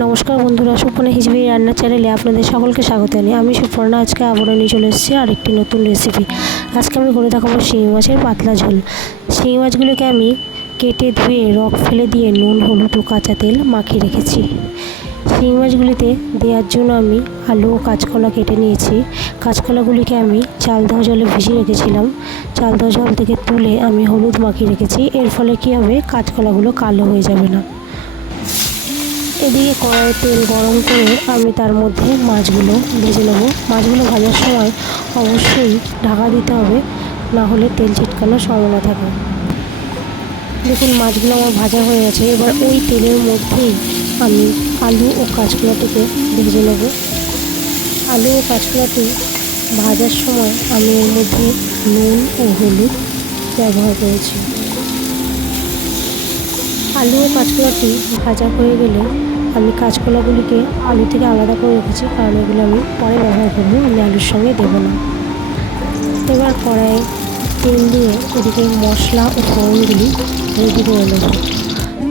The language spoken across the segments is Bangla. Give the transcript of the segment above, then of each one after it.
নমস্কার বন্ধুরা, সুপর্ণা হিসেবে রান্নার চ্যানেলে আপনাদের সকলকে স্বাগত জানাই। আমি সুপর্ণা আজকে আবারও নিয়ে চলে এসেছি আরেকটি নতুন রেসিপি। আজকে আমি করে দেখাবো শিঙি মাছের পাতলা ঝোল। শিঙি মাছগুলোকে আমি কেটে ধুয়ে রক ফেলে দিয়ে নুন, হলুদ ও কাঁচা তেল মাখিয়ে রেখেছি। শিঙি মাছগুলিতে দেওয়ার জন্য আমি আলু ও কাঁচকলা কেটে নিয়েছি। কাঁচকলাগুলিকে আমি চাল ধোয়া জলে ভিজিয়ে রেখেছিলাম। চাল ধোয়া জল থেকে তুলে আমি হলুদ মাখিয়ে রেখেছি। এর ফলে কী হবে, কাঁচকলাগুলো কালো হয়ে যাবে না। এদিকে কড়াইয়ে তেল গরম করে আমি তার মধ্যে মাছগুলো ভেজে নেব। মাছগুলো ভাজার সময় অবশ্যই ঢাকা দিতে হবে, না হলে তেল ছিটকানোর সম্ভাবনা থাকে। দেখুন, মাছগুলো আমার ভাজা হয়ে গেছে। এবার ওই তেলের মধ্যেই আমি আলু ও কাঁচকলাটিকে ভেজে নেব। আলু ও কাঁচকলাটি ভাজার সময় আমি এর মধ্যে নুন ও হলুদ ব্যবহার করেছি। আলু ও কাঁচকলাটি ভাজা হয়ে গেলে আমি কাঁচকলাগুলিকে আলু থেকে আলাদা করে রেখেছি, কারণ এগুলো আমি পরে ব্যবহার করবো, আমি আলুর সঙ্গে দেবো না। এবার কড়াইয়ে তেল দিয়ে এদিকে মশলা ও ফোড়নগুলি রেডি করে নেব।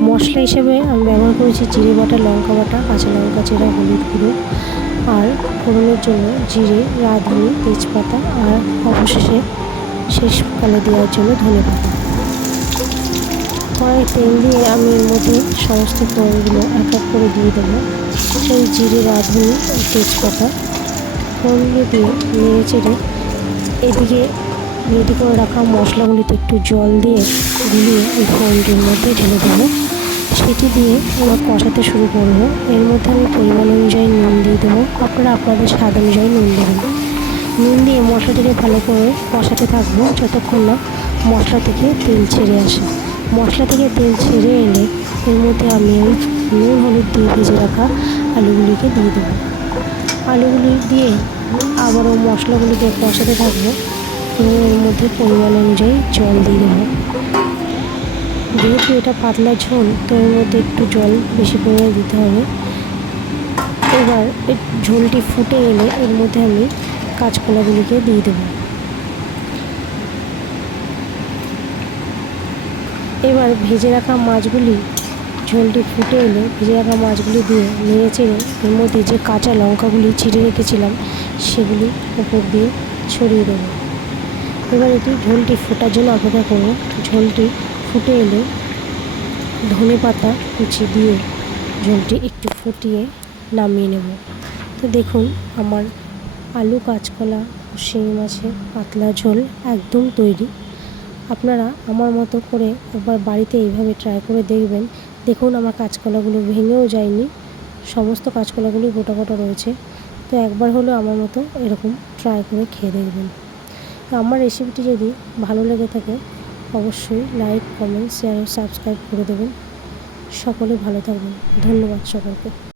মশলা হিসেবে আমি ব্যবহার করেছি জিরে বাটা, লঙ্কা বাটা, কাঁচা লঙ্কা চেরা, হলুদ গুঁড়ো, আর ফোড়নের জন্য জিরে, রাঁধুনি, তেজপাতা, আর অবশেষে শেষকালে দেওয়ার জন্য ধনেপাতা। কড়াই তেল দিয়ে আমি এর মধ্যে সমস্ত ফোড়নগুলো এক এক করে দিয়ে দেবো। সেই জিরে, রাঁধুনি ও তেজপাতা ফোড়নগুলো দিয়ে নেড়ে চেড়ে এদিকে রেডি করে রাখা মশলাগুলিতে একটু জল দিয়ে গুলিয়ে ওই ফোড়নটির মধ্যে ঢেলে দেবো। সেটি দিয়ে এবার কষাতে শুরু করবো। এর মধ্যে আমি পরিমাণ অনুযায়ী নুন দিয়ে দেবো। আপনারা আপনাদের স্বাদ অনুযায়ী নুন দেবেন। নুন দিয়ে মশলাটিকে ভালো করে কষাতে থাকবো যতক্ষণ না মশলা থেকে তেল ছেড়ে আসে। মশলা থেকে তেল ছেড়ে এলে এর মধ্যে আমি ওই নুন হলুদ দিয়ে ভেজে রাখা আলুগুলিকে দিয়ে দেবো। আলুগুলি দিয়ে আবারও মশলাগুলিকে কষাতে থাকবো এবং এর মধ্যে পরিমাণ অনুযায়ী জল দিয়ে দেবো। যেহেতু এটা পাতলা ঝোল, তো এর মধ্যে একটু জল বেশি পরিমাণে দিতে হবে। এবার ঝোলটি ফুটে এলে এর মধ্যে আমি কাঁচকলাগুলিকে দিয়ে দেবো। এবার ভেজে রাখা মাছগুলি, ঝোলটি ফুটে এলে ভেজে রাখা মাছগুলি দিয়ে নেড়ে চেড়ে এর মধ্যে যে কাঁচা লঙ্কাগুলি ছিঁড়ে রেখেছিলাম সেগুলি উপর দিয়ে ছড়িয়ে দেবো। এবার এটি ঝোলটি ফোটার জন্য অপেক্ষা করব। ঝোলটি ফুটে এলে ধনেপাতা কুচি দিয়ে ঝোলটি একটু ফুটিয়ে নামিয়ে নেব। তো দেখুন, আমার আলু, কাঁচকলা ও শিঙি মাছের পাতলা ঝোল একদম তৈরি। আপনারা আমার মতো করে একবার বাড়িতে এইভাবে ট্রাই করে দেখবেন। দেখুন, আমার কাঁচকলাগুলো ভেঙেও যায়নি, সমস্ত কাঁচকলাগুলি গোটা গোটা রয়েছে। তো একবার হলেও আমার মতো এরকম ট্রাই করে খেয়ে দেখবেন। তো আমার রেসিপিটি যদি ভালো লেগে থাকে অবশ্যই লাইক, কমেন্ট, শেয়ার ও সাবস্ক্রাইব করে দেবেন। সকলে ভালো থাকবেন। ধন্যবাদ সকলকে।